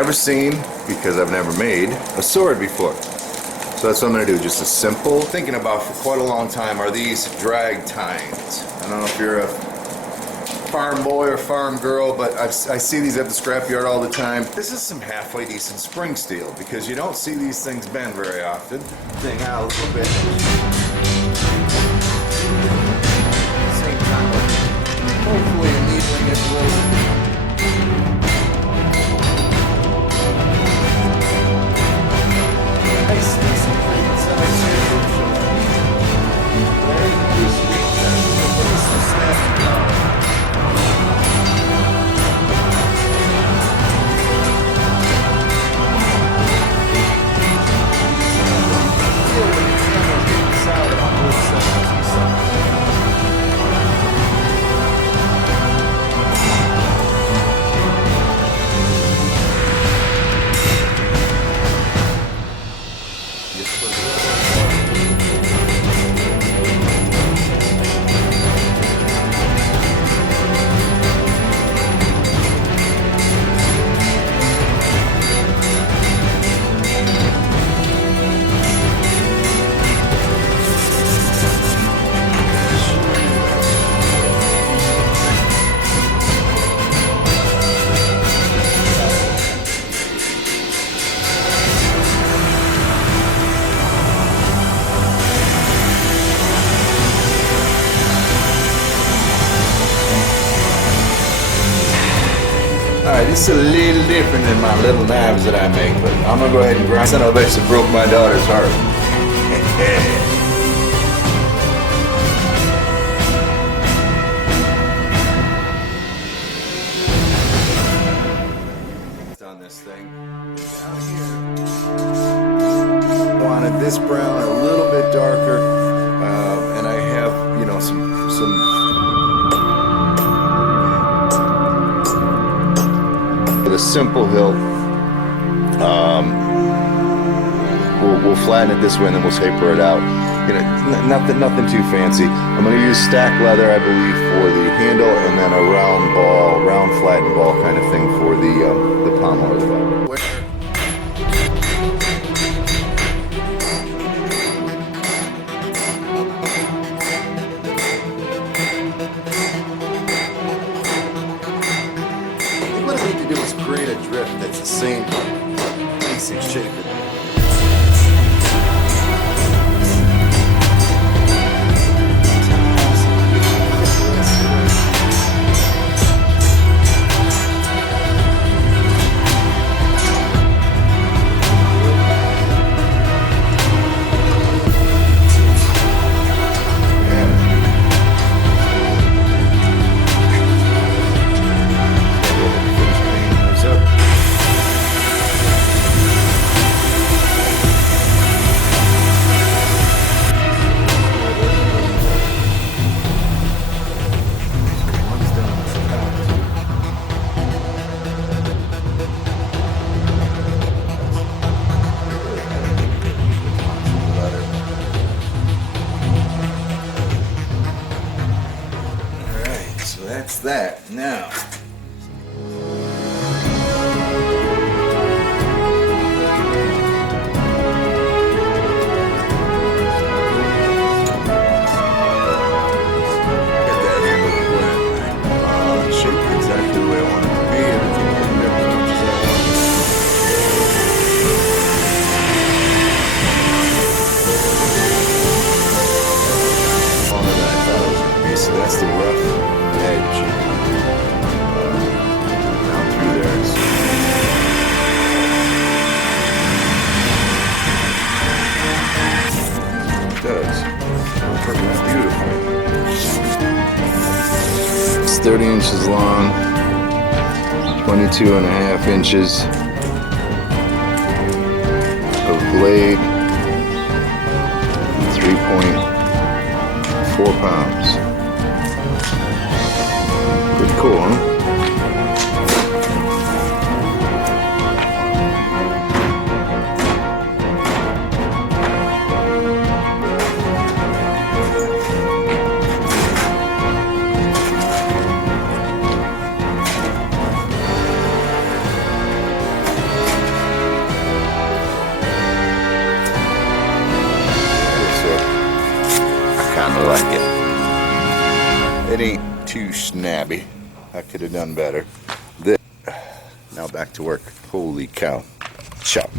Never seen, because I've never made, a sword before. So that's what I'm going to do, just a simple, thinking about for quite a long time, are these drag tines. I don't know if you're a farm boy or farm girl, but I see these at the scrapyard all the time. This is some halfway decent spring steel, because you don't see these things bend very often. Thing out a little bit. Same time, hopefully needling it a little bit. Nice, decent, pretty good size here. Very loosely. This is snapping power. Alright, this is a little different than my little knives that I make, but I'm gonna go ahead and grind. Son of a bitch that broke my daughter's heart. On this thing. Down here. Wanted this brown a little bit darker, and I have, you know, some with a simple hilt. We'll flatten it this way and then we'll taper it out. You know, nothing too fancy. I'm going to use stack leather, I believe, for the handle, and then a round ball, round flattened ball kind of thing for the pommel or the button. What I need to do is create a drift that's the same basic shape. That's that. Now, so that's the rough edge down through there. It does. It's working out beautifully. It's 30 inches long, 22.5 inches of blade, 3.4 pounds. Pretty cool, huh? kind of like it. It ain't too snabby. I could have done better. Now back to work. Holy cow. Ciao.